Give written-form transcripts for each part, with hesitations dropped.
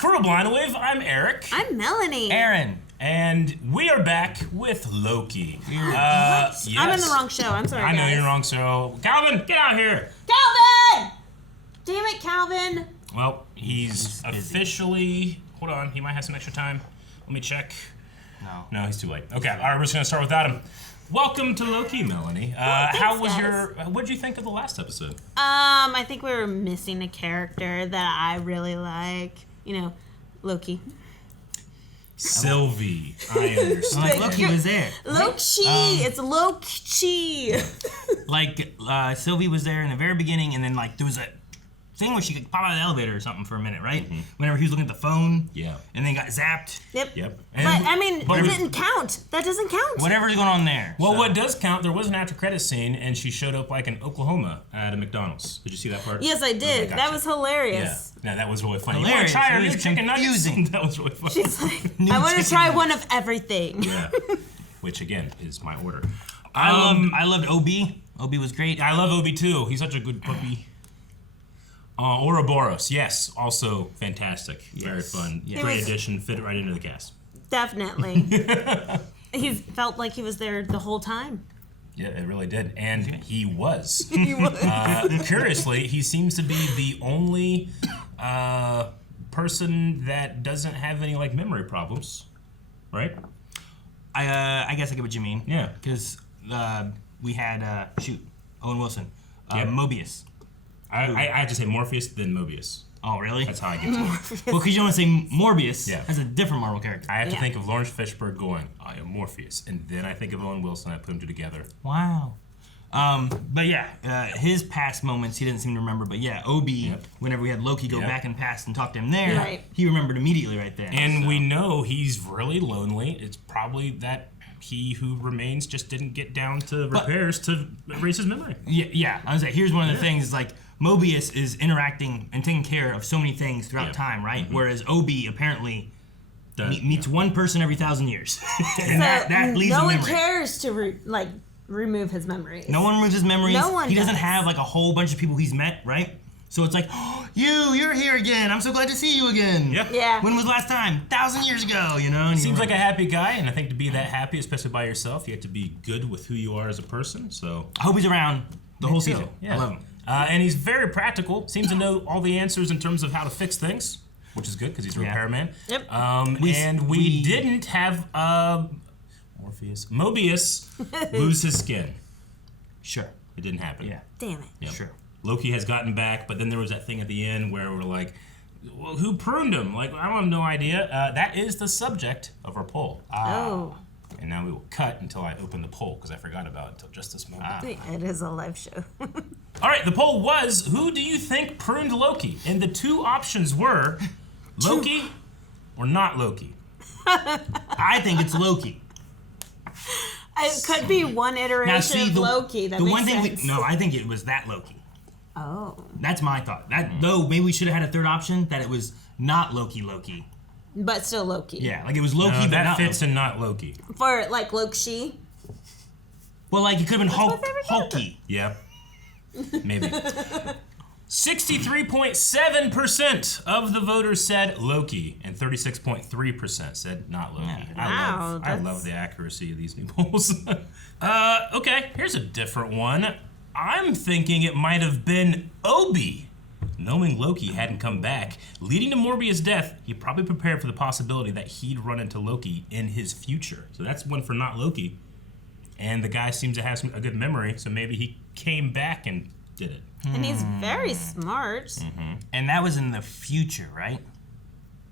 Squirrel Blind Wave. I'm Eric. I'm Melanie. Aaron. And we are back with Loki. Yes. I'm in the wrong show. I'm sorry, I know guys. you're in the wrong show. Calvin, get out here. Calvin! Damn it, Calvin. Well, he's officially... Hold on, he might have some extra time. Let me check. No, he's too late. Okay, all right, we're just going to start without him. Welcome to Loki, Melanie. How was what did you think of the last episode? I think we were missing a character that I really like. You know, Loki. Sylvie. I understand. Like, Loki was there. Loki. It's Loki. Like, Sylvie was there in the very beginning, and then, like, there was a thing where she could pop out of the elevator or something for a minute, right? Mm-hmm. Whenever he was looking at the phone. Yeah. And then got zapped. Yep. And But, I mean, it didn't count. That doesn't count. Whatever's going on there. Well, what does count, there was an after credit scene, and she showed up, like, in Oklahoma at a McDonald's. Did you see that part? Yes, I did. Gotcha. That was hilarious. Yeah, that was really funny. Hilarious. You want to try our It new was chicken nuggets? confusing. That was really funny. She's like, I want to try one of everything. Yeah, which, again, is my order. I loved OB. OB was great. I love Obi, too. He's such a good puppy. Ouroboros, yes, also fantastic. Yes. Very fun. Yes. Great addition, fit it right into the cast. Definitely. He felt like he was there the whole time. Yeah, it really did. And he was. He was. Curiously, he seems to be the only person that doesn't have any, like, memory problems, right? I guess I get what you mean. Yeah. Because we had, Owen Wilson. Mobius. I have to say Morpheus, then Mobius. Oh, really? That's how I get to it. Well, because you want to say Morbius Yeah. as a different Marvel character. I have to think of Lawrence Fishburne going, I am Morpheus. And then I think of Owen Wilson, I put them two together. Wow. But yeah, his past moments he didn't seem to remember. But yeah, Obi, whenever we had Loki go back in past and talk to him there, he remembered immediately right there. And we know he's really lonely. It's probably that he who remains just didn't get down to repairs to erase his memory. Yeah. I was like, here's one of the things, like, Mobius is interacting and taking care of so many things throughout time, right? Mm-hmm. Whereas Obi apparently meets one person every 1,000 years. And that leaves a memory. No one cares to remove his memories. No one removes his memories. No one He doesn't does. have like a whole bunch of people he's met, right? So it's like, oh, you're here again. I'm so glad to see you again. Yeah. When was the last time? 1,000 years ago, you know? And Seems like a happy guy, and I think to be that happy, especially by yourself, you have to be good with who you are as a person, so... I hope he's around the whole season. Yeah. I love him. And he's very practical, seems to know all the answers in terms of how to fix things, which is good, because he's a repairman. Yep. And we didn't have Mobius lose his skin. Sure. It didn't happen. Yeah. Damn it. Yep. Sure. Loki has gotten back, but then there was that thing at the end where we're like, well, who pruned him? Like, I have no idea. That is the subject of our poll. Oh. And now we will cut until I open the poll, because I forgot about it until just this moment. It is a live show. All right, the poll was, who do you think pruned Loki? And the two options were Loki or not Loki. I think it's Loki. It could be one iteration of Loki. That makes sense. I think it was that Loki. Oh. That's my thought. Though maybe we should have had a third option, that it was not Loki. But still Loki. Yeah, like it was Loki, but that not fits Loki. in not Loki. For, like, Loki. Well, like, it could have been my favorite Hulky. Yeah, maybe. 63.7% of the voters said Loki, and 36.3% said not Loki. Yeah. I love the accuracy of these new polls. Okay, here's a different one. I'm thinking it might have been Obi. Knowing Loki hadn't come back, leading to Morbius' death, he probably prepared for the possibility that he'd run into Loki in his future. So that's one for not Loki. And the guy seems to have a good memory, so maybe he came back and did it. And he's very smart. Mm-hmm. And that was in the future, right?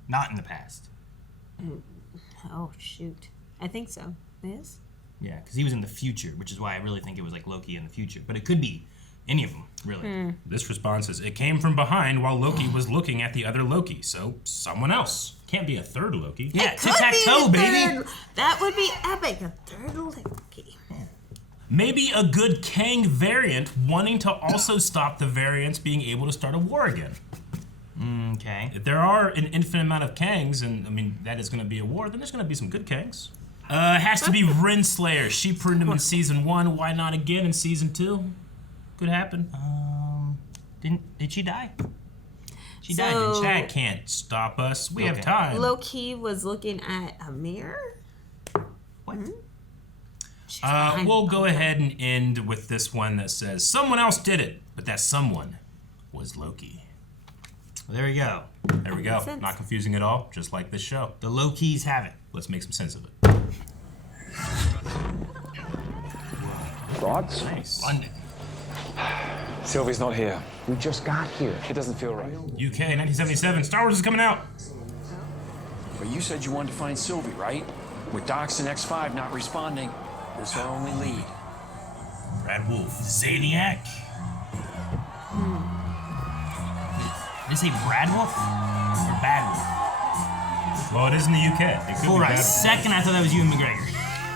Not in the past. Oh, shoot. I think so. It is? Yeah, because he was in the future, which is why I really think it was like Loki in the future. But it could be any of them, really. This response is, it came from behind while Loki was looking at the other Loki, so someone else. Can't be a third Loki. Yeah, Could be tic-tac-toe, a baby. third. That would be epic. A third Loki. Maybe a good Kang variant wanting to also stop the variants being able to start a war again. Okay. If there are an infinite amount of Kangs, and I mean, that is going to be a war, then there's going to be some good Kangs. It has to be Renslayer. She pruned him in season 1. Why not again in season 2? Could happen. Did she die? She died, didn't she? That can't stop us. We have time. Loki was looking at a mirror? What? We'll go ahead and end with this one that says, someone else did it, but that someone was Loki. Well, there we go. There we go. Not confusing at all, just like this show. The Lokis have it. Let's make some sense of it. Thoughts? Nice. London. Sylvie's not here. We just got here. It doesn't feel right. UK 1977. Star Wars is coming out. But you said you wanted to find Sylvie, right? With Dox and X5 not responding, this our only lead. Brad Wolf. Zaniac. Did it say Brad Wolf or Bad Wolf? Well, it is in the UK. It could For be a Bad second, I thought that was Ewan McGregor.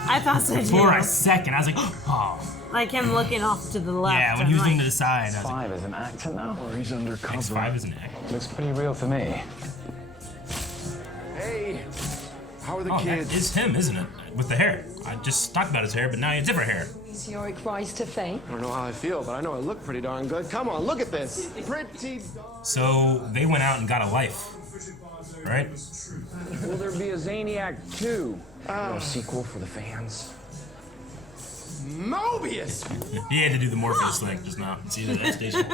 I thought so too. For a second, I was like, oh. Like him looking off to the left. Yeah, when he was I'm looking to like, the side, I was like, Five is an actor now, or he's undercover? X5 is an act. Looks pretty real to me. Hey, how are the Oh, kids? that is him, isn't it? With the hair. I just talked about his hair, but now he has different hair. Meteoric rise to fame. I don't know how I feel, but I know I look pretty darn good. Come on, look at this. Pretty. So they went out and got a life, right? Will there be a Zaniac 2? A sequel for the fans? Mobius! He had to do the Morpheus thing just now. See that station?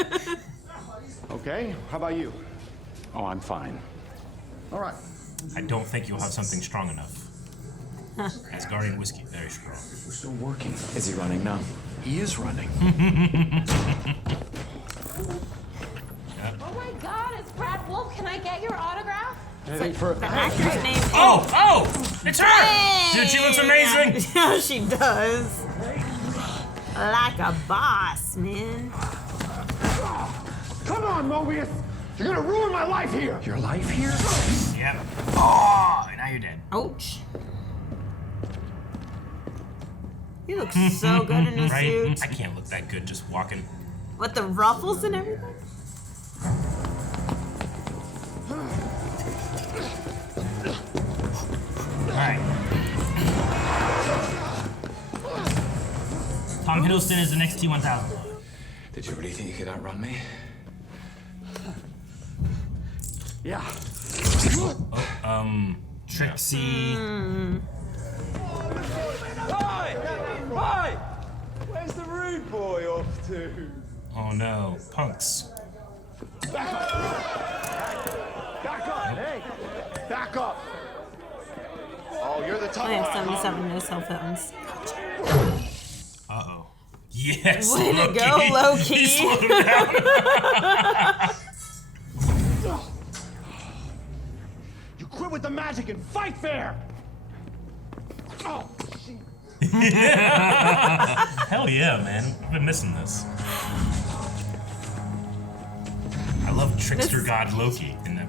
Okay, how about you? Oh, I'm fine. All right. I don't think you'll have something strong enough. Asgardian whiskey, very strong. We're still working. Is he running now? He is running. Oh my God, it's Brad Wolf. Can I get your autograph? Anything for the actor's name. Oh! It's her! Dude, she looks amazing! Yeah, she does. Like a boss, man. Come on, Mobius! You're gonna ruin my life here! Your life here? yep. Oh, now you're dead. Ouch. He looks so good in his Right? suit. I can't look that good just walking. With the ruffles and everything. Alright. Tom Hiddleston is the next T-1000. Did you really think you could outrun me? Yeah. Trixie. Hi! Where's the rude boy off to? Oh no, punks. Back up! Hey! Back up! Oh, you're the tough I have one, 77 no cell phones. Uh-oh. Yes, Way to Loki. go, Loki. He slowed him down. You quit with the magic and fight fair! Oh, Hell yeah, man. I've been missing this. I love trickster god Loki in that.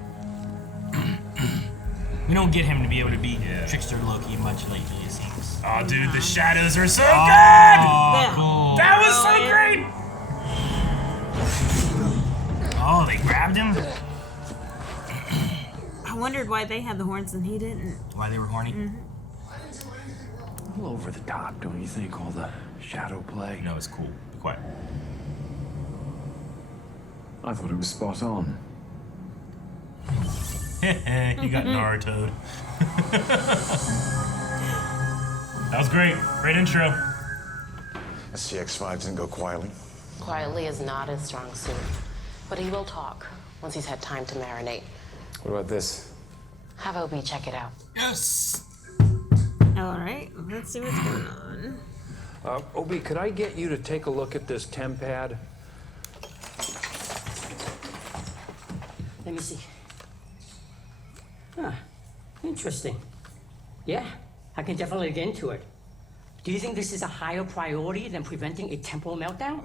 We don't get him to be able to beat Trickster Loki much lately, it seems. Oh, dude, the shadows are so good! Yeah. Cool. That was so great! Oh, they grabbed him? I wondered why they had the horns and he didn't. Why they were horny? A little over the top, don't you think? All the shadow play. No, it's cool. Be quiet. I thought it was spot on. You got Naruto'd. That was great. Great intro. SCX-5 didn't go quietly. Quietly is not his strong suit, but he will talk once he's had time to marinate. What about this? Have OB check it out. Yes! All right, let's see what's going on. Obi, could I get you to take a look at this temp pad? Let me see. Huh. Interesting. Yeah, I can definitely get into it. Do you think this is a higher priority than preventing a temporal meltdown?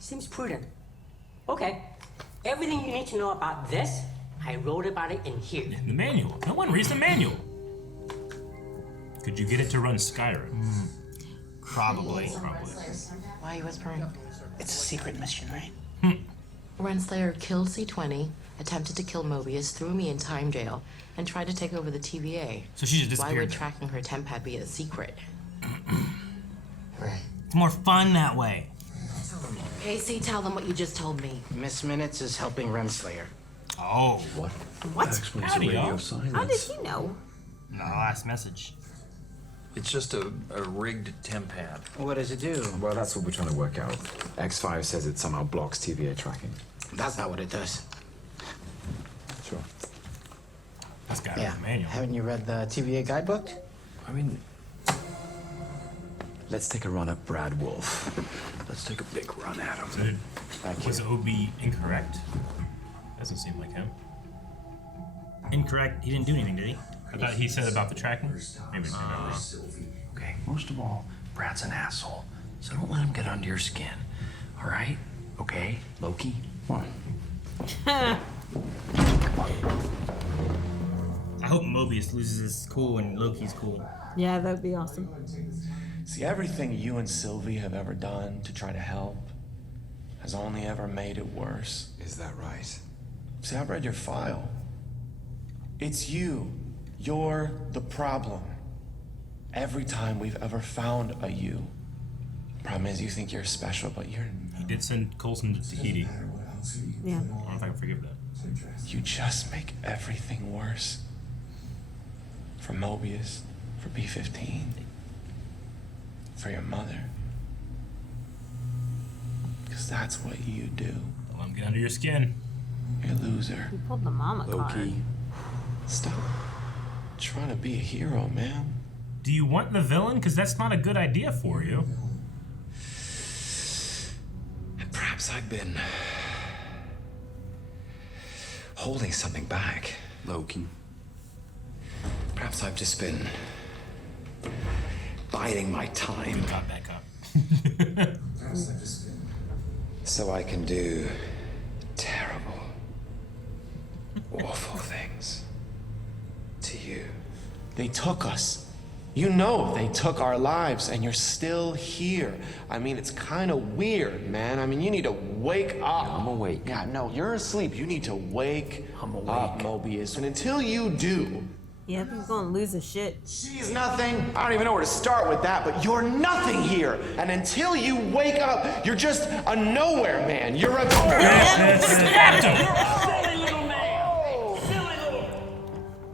Seems prudent. Okay. Everything you need to know about this, I wrote about it in here. The manual. No one reads the manual. Could you get it to run Skyrim? Probably. Why are you whispering? It's a secret mission, right? Renslayer killed C-20, attempted to kill Mobius, threw me in time jail, and tried to take over the TVA. So she just Why would disappeared. tracking her temp pad be a secret? It's more fun that way. Casey, tell them what you just told me. Miss Minutes is helping Renslayer. Oh. What? What? That explains Howdy, the radio y'all. silence. How did he know? No, last message. It's just a rigged temp pad. What does it do? Well, that's what we're trying to work out. X5 says it somehow blocks TVA tracking. That's not what it does. Sure. That's got Yeah. a manual. Haven't you read the TVA guidebook? I mean, let's take a run at Brad Wolf. Let's take a big run at him. Dude, Thank was you. Obi incorrect? Doesn't seem like him. Incorrect. He didn't do anything, did he? I thought he said about the tracking. Maybe I'm wrong. Okay, most of all, Brad's an asshole. So don't let him get under your skin. All right? Okay, Loki? What? I hope Mobius loses his cool and Loki's cool. Yeah, that'd be awesome. See, everything you and Sylvie have ever done to try to help has only ever made it worse. Is that right? See, I've read your file. It's you. You're the problem. Every time we've ever found a you. Problem is, you think you're special, but you're not. He did send Coulson to Tahiti. Yeah. I don't know if I can forgive that. You just make everything worse. For Mobius, for B-15, for your mother. Because that's what you do. Don't let him get under your skin. You're a loser. He pulled the mama card. Loki. Stop trying to be a hero, man. Do you want the villain? Because that's not a good idea for you. Perhaps I've been holding something back. Loki. Perhaps I've just been biding my time. Got back up. So I can do terrible, awful things to you. They took us. You know they took our lives, and you're still here. I mean, it's kind of weird, man. I mean, you need to wake up. I'm awake. Yeah, no, you're asleep. You need to wake I'm awake. up, Mobius. And until you do, Yep, he's gonna lose his shit. she's nothing. I don't even know where to start with that, but you're nothing here. And until you wake up, you're just a nowhere man. You're a...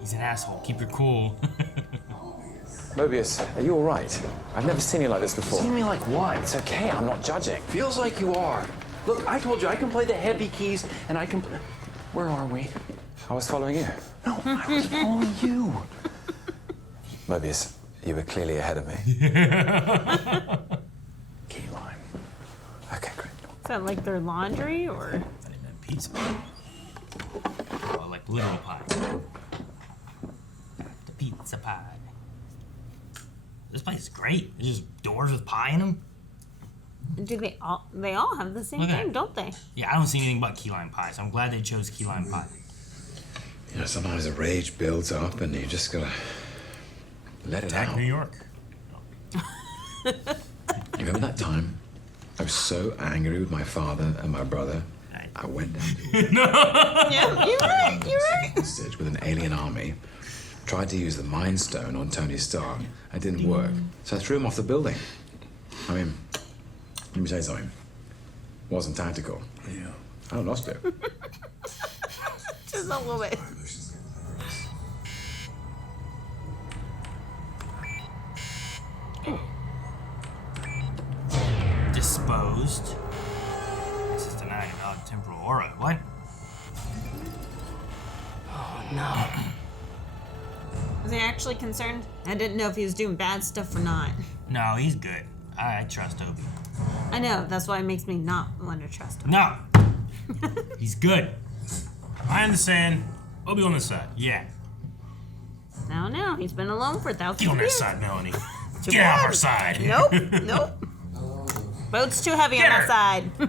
He's an asshole. Keep your cool. Mobius, are you all right? I've never seen you like this before. See me like what? It's okay, I'm not judging. Feels like you are. Look, I told you I can play the heavy keys, and I can... Where are we? I was following you. No, I was following you. Mobius, you were clearly ahead of me. Key line. Okay, great. Is that like their laundry or? I think meant pizza pie. Oh, like literal pie. The pizza pie. This place is great. There's just doors with pie in them. Do they all? They all have the same Look at thing, it. don't they? Yeah, I don't see anything but key lime pie, so I'm glad they chose key lime pie. You know, sometimes the rage builds up and you just gotta let it Attack out. New York. You remember that time? I was so angry with my father and my brother. I went down to Yeah, you're right. You're right. hostage with an alien army. Tried to use the Mind Stone on Tony Stark. It didn't work, so I threw him off the building. I mean, let me say something. Wasn't tactical. Yeah. I lost it. Just a little bit. Disposed. This is denying a valid temporal aura. What? Oh, no. Was he actually concerned? I didn't know if he was doing bad stuff or not. No, he's good. I trust Obi. I know, that's why it makes me not want to trust him. No! He's good. Eye in the sand. Obi on the side. Yeah. No, no, he's been alone for thousands Get on of that years. side, Melanie. Too Get out of bad. our side. Nope, nope. Boat's too heavy on Get that her. side. You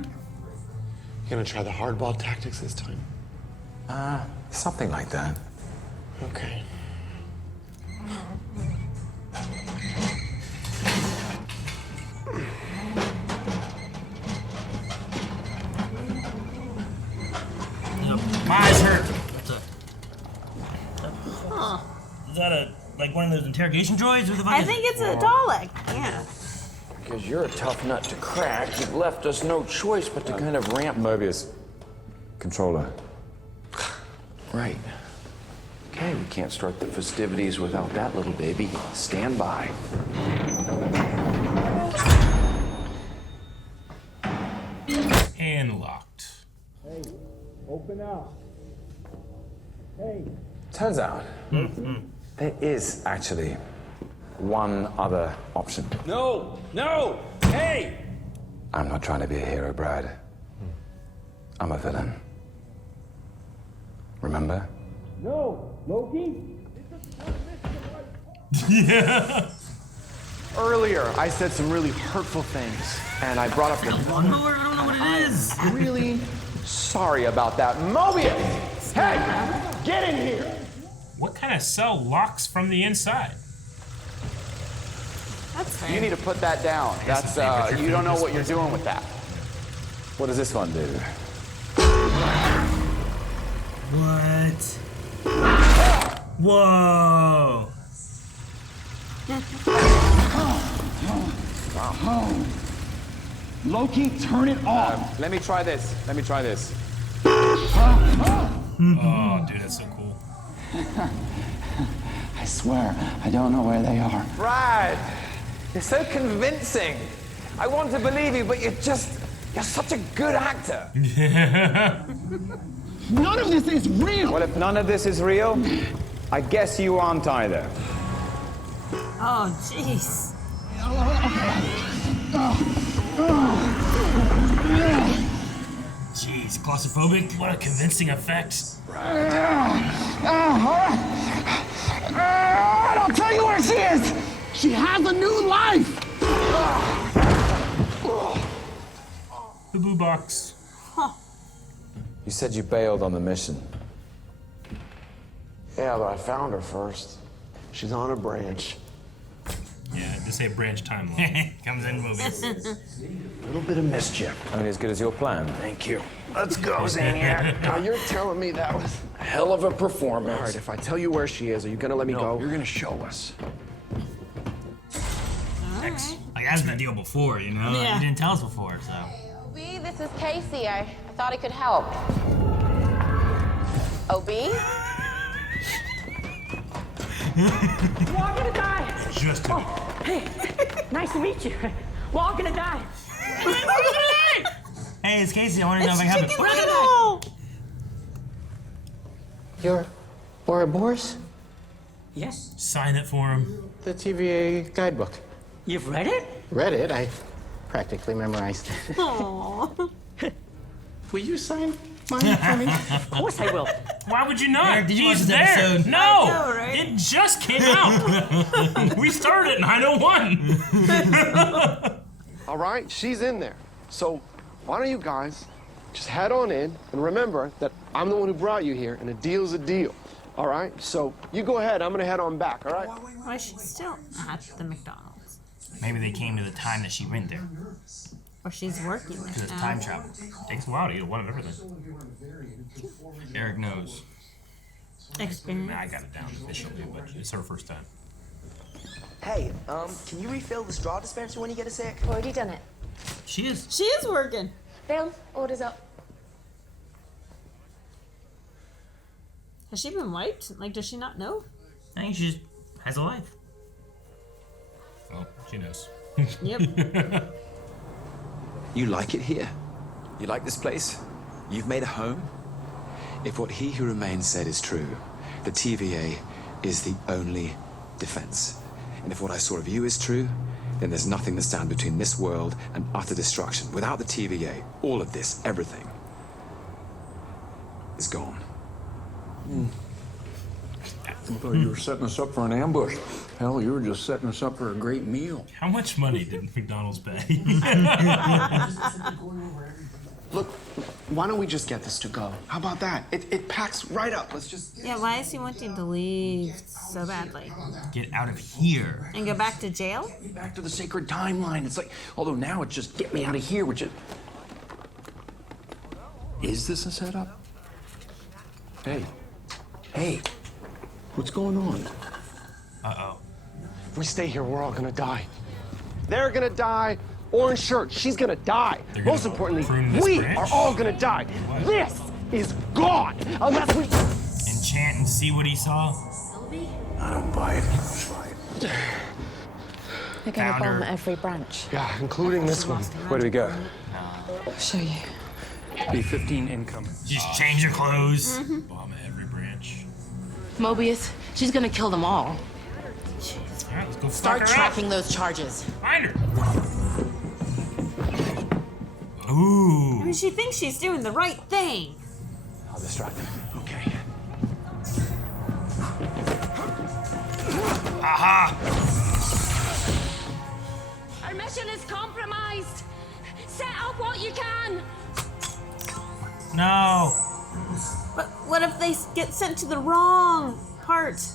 gonna try the hardball tactics this time? Something like that. Okay. My eyes hurt. Huh. Is that like one of those interrogation droids with a I think it's a Dalek, yeah. Because you're a tough nut to crack, you've left us no choice but to kind of ramp... Mobius. Controller. Right. Okay, we can't start the festivities without that little baby. Stand by. And locked. Hey, open up. Hey. Turns out, there is actually one other option. No! No! Hey! I'm not trying to be a hero, Brad. I'm a villain. Remember? No, Loki. Yeah. Earlier, I said some really hurtful things, and I brought up your... One more, I don't know what it is. I'm really sorry about that. Mobius! Hey! Get in here! What kind of cell locks from the inside? That's fair. You need to put that down. That's, you don't know what you're doing with that. What does this one do? What? Whoa! Loki, turn it off. Let me try this. Oh, dude, that's so cool. I swear, I don't know where they are. Brad, you're so convincing. I want to believe you, but you're such a good actor. None of this is real. Well, if none of this is real, I guess you aren't either. Oh, jeez. Jeez, claustrophobic. What a convincing effect. I'll tell you where she is. She has a new life. The boo box. You said you bailed on the mission. Yeah, but I found her first. She's on a branch. Yeah, just say branch timeline. Comes in movies. A little bit of mischief. Only as good as your plan. Thank you. Let's go, Zaniac. Now, you're telling me that was a hell of a performance. All right, if I tell you where she is, are you gonna let me go? You're gonna show us. X. Like, that's the deal before, you know? Yeah. You didn't tell us before, so. OB, this is Casey. I thought I could help. OB? We're all gonna die. Just to Hey, nice to meet you. We're all gonna die. Hey, it's Casey. I want to know if I can help you. Chicken Little. You're Ouroboros? Yes. sign it for him. The TVA guidebook. You've read it? Read it. I practically memorized it. Aww. Will you sign mine for me? Of course I will. Why would you not? Eric, did you watch He's this there. episode? No, I know, right? it just came out. We started at 9:01. All right, she's in there. So why don't you guys just head on in and remember that I'm the one who brought you here and a deal's a deal. All right, so you go ahead. I'm gonna head on back. All right. Why is she still at the McDonald's? Maybe they came to the time that she went there. Or she's working there Because it's now. time travel. Takes a while to get one of everything. Eric knows. Experience. I got it down officially, but it's her first time. Hey, can you refill the straw dispenser when you get a sec? Already done it. She is. She is working. Bill, order's up. Has she been wiped? Like, does she not know? I think she just has a life. Well, she knows. Yep. You like it here? You like this place? You've made a home? If what He Who Remains said is true, the TVA is the only defense. And if what I saw of you is true, then there's nothing that stands between this world and utter destruction. Without the TVA, all of this, everything, is gone. I thought you were setting us up for an ambush. Hell, you were just setting us up for a great meal. How much money did McDonald's pay? Look, why don't we just get this to go? How about that? It packs right up. Let's just. Yeah, why is he wanting to leave so badly? Get out of here. And go back to jail? Back to the sacred timeline. It's like, although now it's just get me out of here, which is this a setup? Hey, what's going on? Uh-oh. If we stay here, we're all gonna die. They're gonna die. Orange shirt, she's gonna die. Most importantly, we are all gonna die. This is gone unless we enchant and see what he saw. Sylvie? I don't buy it. They're gonna bomb every branch. Yeah, including this one. Where do we go? I'll show you. B-15 incoming. Just change your clothes. Bomb every branch. Mobius, she's gonna kill them all. All right, let's go Start tracking those charges. Find her. Ooh. I mean, she thinks she's doing the right thing. I'll distract him. Okay. Aha! Our mission is compromised. Set up what you can. No. But what if they get sent to the wrong part?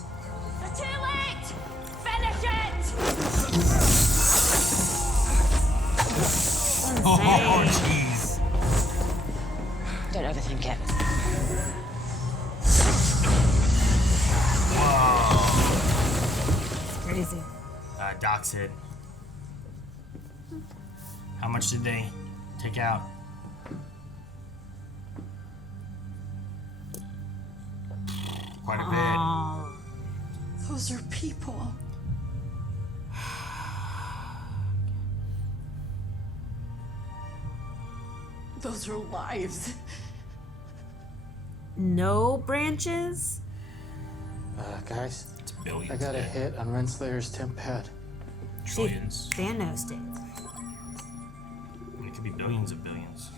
They're too late. Finish it. Oh, jeez. Don't overthink it. Whoa. Crazy. Doc's hit. How much did they take out? Quite a bit. Those are people. Those are lives. No branches? Guys, billions I got a dead. hit on Renslayer's temp pad. Trillions. Thanos did. It could be billions of billions.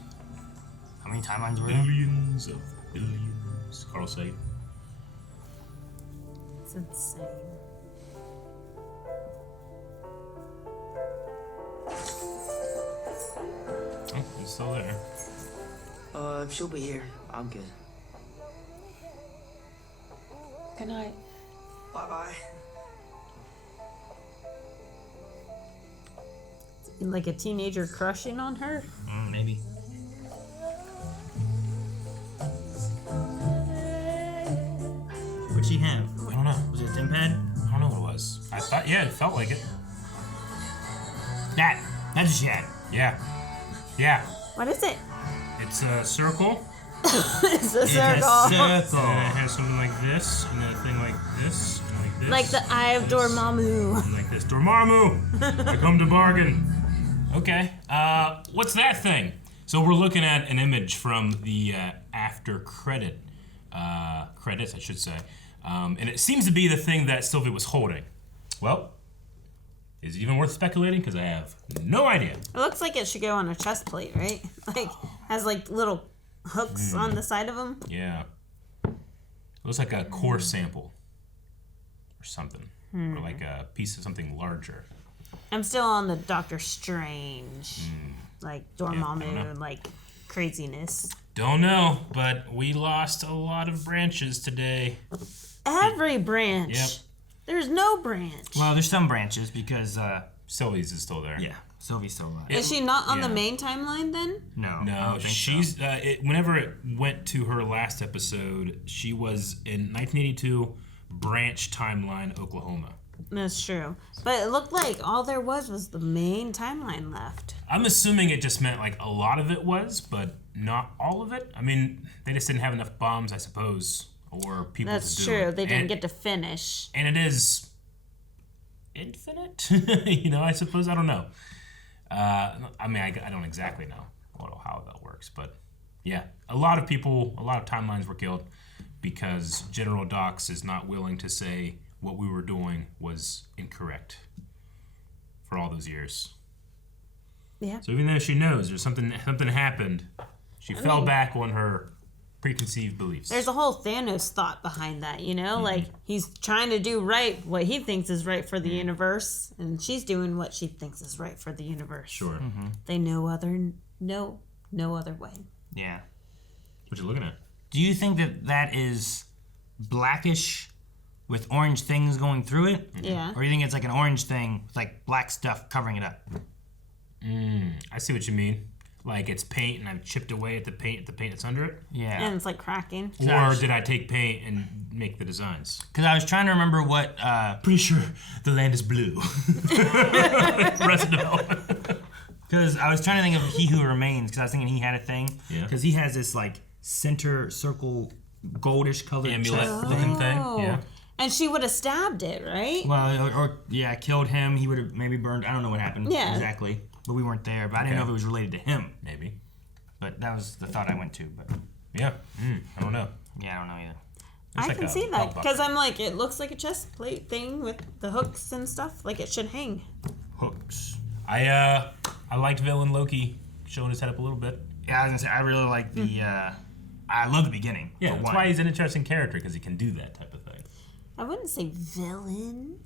How many timelines were there? Billions of billions. Carl say. It's insane. Oh, he's still there. If she'll be here, I'm good. Good night. Bye-bye. Like a teenager crushing on her? Maybe. What'd she have? I don't know. Was it a temp pad? I don't know what it was. I thought, yeah, it felt like it. That's what she had. Yeah. Yeah. What is it? It's a circle. It's a circle. And it has something like this, and then a thing like this, and like this. Like the Eye of Dormammu. And like this. Dormammu! I come to bargain. Okay. What's that thing? So we're looking at an image from the after credits, I should say. And it seems to be the thing that Sylvie was holding. Well, is it even worth speculating? Because I have no idea. It looks like it should go on a chest plate, right? Like, has like little hooks on the side of them. Yeah. It looks like a core sample or something. Or like a piece of something larger. I'm still on the Doctor Strange, like Dormammu, like craziness. Don't know, but we lost a lot of branches today. Every branch. Yep. There's no branch. Well, there's some branches because Sylvie's is still there. Yeah, Sylvie's still alive. Is she not on the main timeline then? No, I No, don't think she's so. whenever it went to her last episode, she was in 1982 Branch Timeline, Oklahoma. That's true. But it looked like all there was the main timeline left. I'm assuming it just meant like a lot of it was, but not all of it. I mean, they just didn't have enough bombs, I suppose, or people That's to do true. it. They didn't get to finish. And it is infinite, you know. I suppose I don't know. I mean, I don't exactly know how that works, but yeah, a lot of people, a lot of timelines were killed because General Dox is not willing to say what we were doing was incorrect for all those years. Yeah. So even though she knows there's something happened, she fell back on her preconceived beliefs. There's a whole Thanos thought behind that, you know? Like, he's trying to do right, what he thinks is right for the universe, and she's doing what she thinks is right for the universe. Sure. They no other way. Yeah. What you looking at? Do you think that is blackish with orange things going through it? Yeah. Or do you think it's like an orange thing with like black stuff covering it up? I see what you mean. Like it's paint and I've chipped away at the paint that's under it. Yeah. And it's like cracking. Or did I take paint and make the designs? Because I was trying to remember what. Pretty sure the land is blue. Arrested Development. Because I was trying to think of He Who Remains, because I was thinking he had a thing. Yeah. Because he has this like center circle, goldish colored amulet-looking thing. Yeah. And she would have stabbed it, right? Well, or killed him. He would have maybe burned. I don't know what happened exactly, but we weren't there. But I didn't know if it was related to him. Maybe. But that was the thought I went to. But yeah, I don't know. Yeah, I don't know either. I can see that because I'm like, it looks like a chest plate thing with the hooks and stuff. Like it should hang. Hooks. I liked Villain Loki showing his head up a little bit. Yeah, I was gonna say I really like the. I love the beginning. Yeah, that's why he's an interesting character because he can do that type of thing. I wouldn't say villain.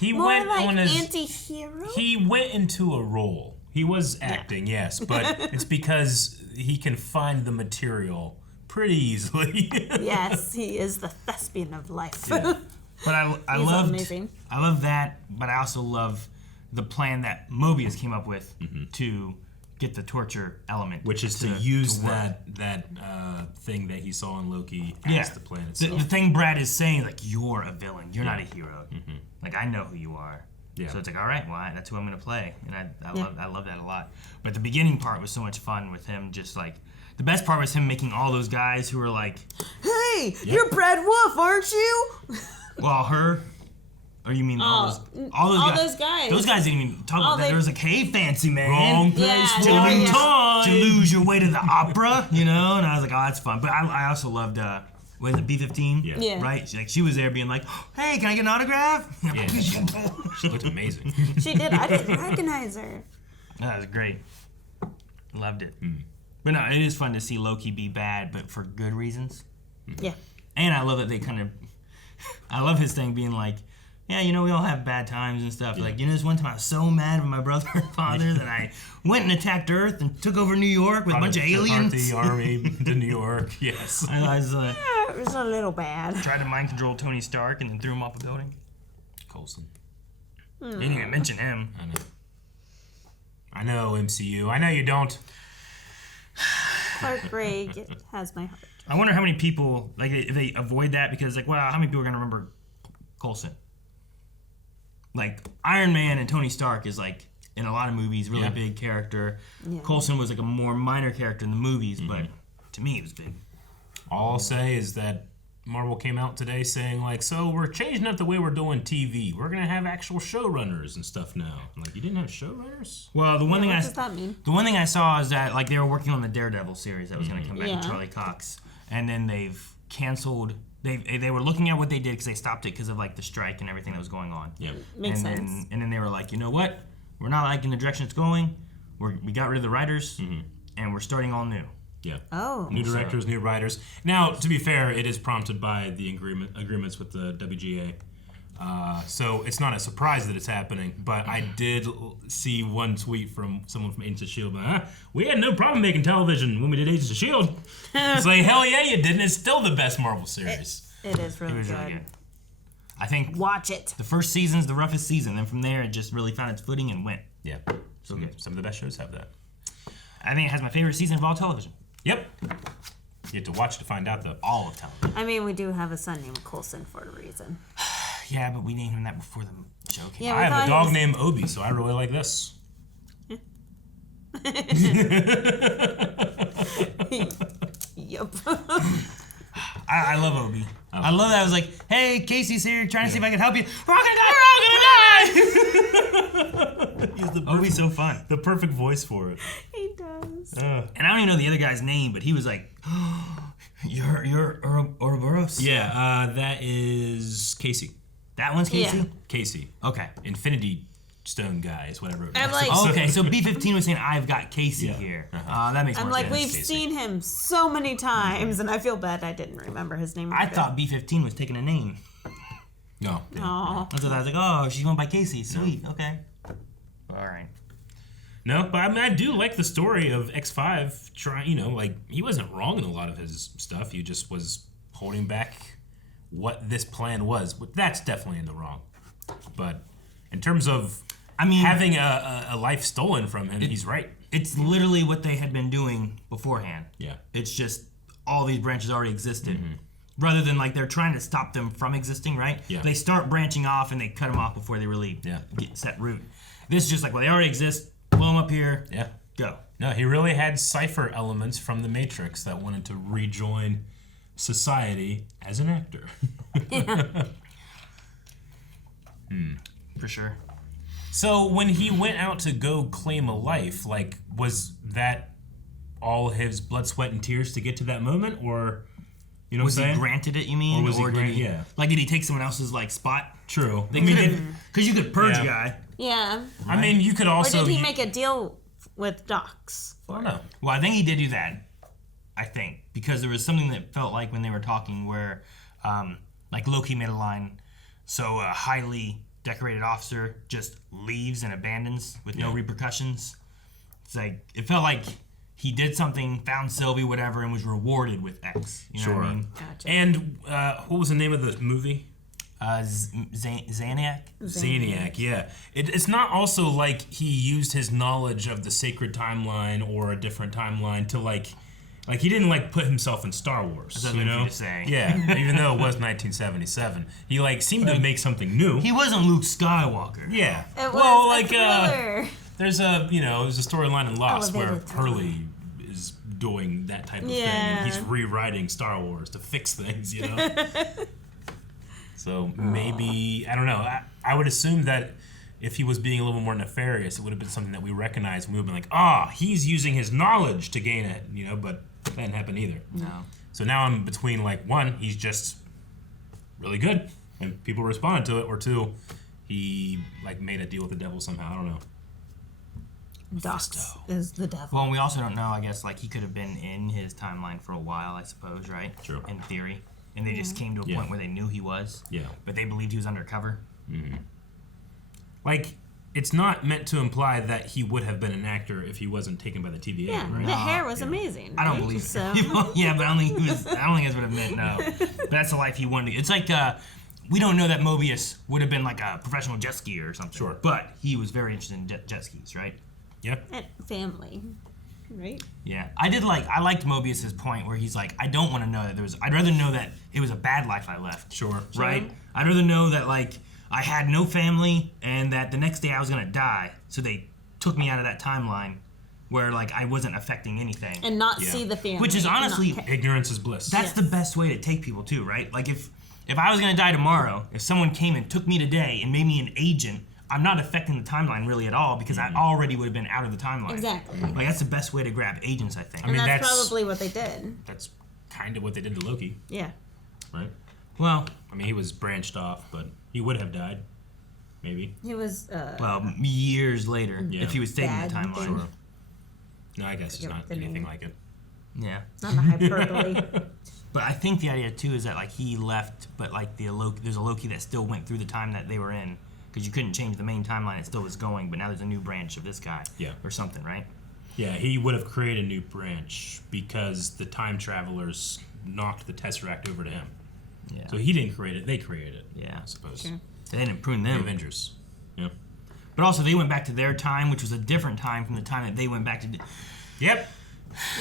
He More went like on his anti-hero. He went into a role. He was acting, yes, but it's because he can find the material pretty easily. Yes, he is the thespian of life. Yeah. But I He's loved amazing. I love that, but I also love the plan that Mobius came up with to get the torture element, which is to use that thing that he saw in Loki as the plan itself. The thing Brad is saying, like, you're a villain, you're not a hero. Like, I know who you are. Yeah. So it's like, all right, well, that's who I'm gonna play, and I love that a lot. But the beginning part was so much fun with him, just like. The best part was him making all those guys who were like, "Hey, you're Brad Wolf, aren't you?" Well, her. Or you mean all those guys? Those guys didn't even talk about that. There was like, hey, fancy man. Wrong place, wrong time. To lose your way to the opera, you know? And I was like, oh, that's fun. But I also loved, was it B-15? Yeah. Right? She was there being like, hey, can I get an autograph? Yeah. She looked amazing. She did. I didn't recognize her. That was great. Loved it. But no, it is fun to see Loki be bad, but for good reasons. Yeah. And I love that they kind of, I love his thing being like, yeah, you know, we all have bad times and stuff. Yeah. Like, you know, this one time I was so mad with my brother and father that I went and attacked Earth and took over New York with a bunch of aliens. The army to New York, yes. I was, it was a little bad. Tried to mind control Tony Stark and then threw him off a building. Coulson. Didn't even mention him. I know, MCU. I know you don't. Clark Gregg has my heart. I wonder how many people, like, if they avoid that because, like, wow, how many people are going to remember Coulson? Like, Iron Man and Tony Stark is, like, in a lot of movies, really big character. Yeah. Coulson was, like, a more minor character in the movies, but to me, it was big. All I'll say is that Marvel came out today saying, like, so we're changing up the way we're doing TV. We're going to have actual showrunners and stuff now. I'm like, you didn't have showrunners? Well, what does that mean? The one thing I saw is that, like, they were working on the Daredevil series that was going to come back with Charlie Cox. And then they've canceled... They were looking at what they did because they stopped it because of like the strike and everything that was going on. Yeah, makes sense. And then they were like, you know what? We're not liking the direction it's going. We got rid of the writers, and we're starting all new. Yeah. Oh. New directors, new writers. Now, to be fair, it is prompted by the agreements with the WGA. So it's not a surprise that it's happening, but I did see one tweet from someone from Agents of S.H.I.E.L.D. We had no problem making television when we did Agents of S.H.I.E.L.D. It's like, hell yeah, you did, and it's still the best Marvel series. It is really good. Really good. I think watch it. The first season's the roughest season, and from there it just really found its footing and went. Yeah. So good. Some of the best shows have that. I think it has my favorite season of all television. Yep. You have to watch to find out all of television. I mean, we do have a son named Coulson for a reason. Yeah, but we named him that before the show came out. I have a dog named Obi, so I really like this. Yep. I love Obi. Oh. I love that. I was like, hey, Casey's here trying to see if I can help you. We're all gonna die! Obi's so fun. The perfect voice for it. He does. And I don't even know the other guy's name, but he was like, you're Ouroboros? Yeah, that is Casey. That one's Casey? Yeah. Casey. Okay. Infinity Stone guy is what I wrote. I'm like, okay, so B-15 was saying, I've got Casey here. That makes more sense. I'm like, we've seen him so many times, and I feel bad I didn't remember his name. I thought B-15 was taking a name. No. Oh. So I was like, oh, she's going by Casey. Sweet, okay. All right. No, but I mean, I do like the story of X5 trying, like, he wasn't wrong in a lot of his stuff. He just was holding back what this plan was. But that's definitely in the wrong. But in terms of having a life stolen from him, he's right. It's literally what they had been doing beforehand. Yeah. It's just all these branches already existed. rather than like they're trying to stop them from existing, right? Yeah. They start branching off and they cut them off before they really get set root. This is just like, well, they already exist. Blow them up here. Yeah. Go. No, he really had cipher elements from the Matrix that wanted to rejoin society as an actor. For sure. So when he went out to go claim a life, like, was that all his blood, sweat, and tears to get to that moment, or you know was what I'm saying? he granted it? You mean, or was he did granted? he? Yeah. Like, did he take someone else's like spot? True. Because you could purge a guy. Yeah. I mean, you could also. Or did he make a deal with Docs? I don't know. Well, I think he did do that. I think because there was something that felt like when they were talking where, like Loki made a line, so a highly decorated officer just leaves and abandons with no repercussions. It's like it felt like he did something, found Sylvie, whatever, and was rewarded with X. You know what I mean? Gotcha. And what was the name of the movie? Zaniac? Zaniac, yeah. It's not also like he used his knowledge of the sacred timeline or a different timeline to like he didn't like put himself in Star Wars. That's what you I know? was saying. Yeah, even though it was 1977, he like seemed to make something new. He wasn't Luke Skywalker. Yeah. It was well, a like thriller. there's a storyline in Lost where Elevated thriller. Hurley is doing that type of thing, Yeah. and he's rewriting Star Wars to fix things, you know. So maybe I don't know. I would assume that if he was being a little more nefarious, it would have been something that we recognized, and we would have been like, he's using his knowledge to gain it, you know. But that didn't happen either. No. So now I'm between like one, he's just really good, and people responded to it, or two, he like made a deal with the devil somehow. I don't know. Docs is the devil. Well, and we also don't know. I guess like he could have been in his timeline for a while. I suppose, right? True. In theory, and they just came to a point where they knew he was. Yeah. But they believed he was undercover. Mm-hmm. Like, it's not meant to imply that he would have been an actor if he wasn't taken by the TVA. Yeah, right? the hair was amazing. I don't right? believe So. it. Yeah, but I don't think that's what it meant. No, but that's the life he wanted. It's like we don't know that Mobius would have been like a professional jet skier or something. Sure. But he was very interested in jet skis, right? Yep. And family, right? Yeah, I liked Mobius's point where he's like, I don't want to know that I'd rather know that it was a bad life I left. Sure. Right? I'd rather know that like I had no family and that the next day I was gonna die. So they took me out of that timeline where like I wasn't affecting anything. And not see the family. Which is honestly, ignorance is bliss. That's the best way to take people too, right? Like if I was gonna die tomorrow, if someone came and took me today and made me an agent, I'm not affecting the timeline really at all because I already would have been out of the timeline. Exactly. Like that's the best way to grab agents, I think. And that's probably what they did. That's kind of what they did to Loki. Yeah. Right? Well, I mean, he was branched off, but he would have died. Maybe. He was. Well, years later, if he was taking the Bad timeline. thing. Sure. No, I guess it's not anything like it. Yeah. Not a hyperbole. But I think the idea too is that like he left, but like there's a Loki that still went through the time that they were in, because you couldn't change the main timeline; it still was going. But now there's a new branch of this guy, or something, right? Yeah, he would have created a new branch because the time travelers knocked the Tesseract over to him. Yeah. So he didn't create it; they created it. Yeah, I suppose. Okay. They didn't prune them. The Avengers. Yeah. But also they went back to their time, which was a different time from the time that they went back to. Yep.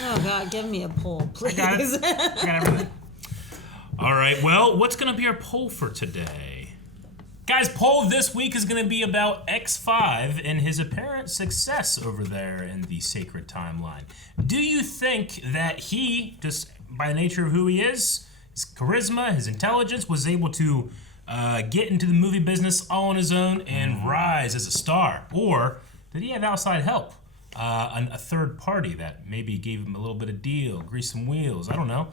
Oh God, give me a poll, please. I got everything. All right, well, what's going to be our poll for today? Guys, poll this week is going to be about X5 and his apparent success over there in the sacred timeline. Do you think that he, just by the nature of who he is, his charisma, his intelligence, was able to get into the movie business all on his own and rise as a star? Or did he have outside help? A third party that maybe gave him a little bit of deal, greased some wheels, I don't know.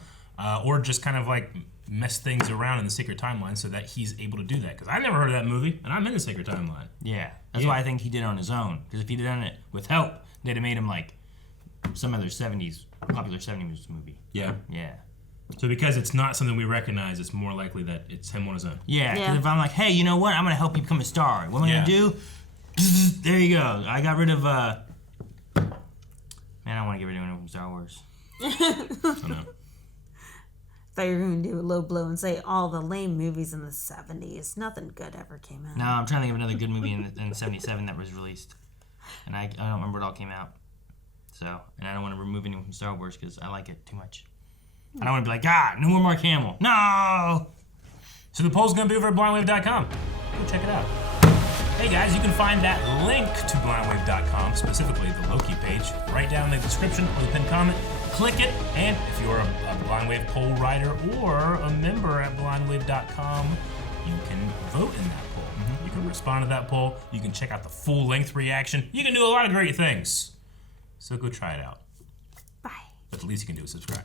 Or just kind of like mess things around in the sacred timeline so that he's able to do that. Because I never heard of that movie, and I'm in the sacred timeline. Yeah, that's why I think he did it on his own. Because if he'd done it with help, they'd have made him like some other popular 70s movie. Yeah. Yeah. So because it's not something we recognize, it's more likely that it's him on his own. Yeah, because if I'm like, hey, you know what? I'm going to help you become a star. What am I going to do? There you go. I got rid of, man, I want to get rid of anyone from Star Wars. I know. I thought you were going to do a low blow and say all the lame movies in the 70s. Nothing good ever came out. No, I'm trying to think of another good movie in 77 that was released. And I don't remember what all came out. So, and I don't want to remove anyone from Star Wars because I like it too much. And I want to be like, God, no more Mark Hamill. No! So the poll's gonna be over at blindwave.com. Go check it out. Hey guys, you can find that link to blindwave.com, specifically the Loki page, right down in the description or the pinned comment. Click it, and if you're a Blind Wave poll writer or a member at blindwave.com, you can vote in that poll. You can respond to that poll. You can check out the full-length reaction. You can do a lot of great things. So go try it out. Bye. But the least you can do is subscribe.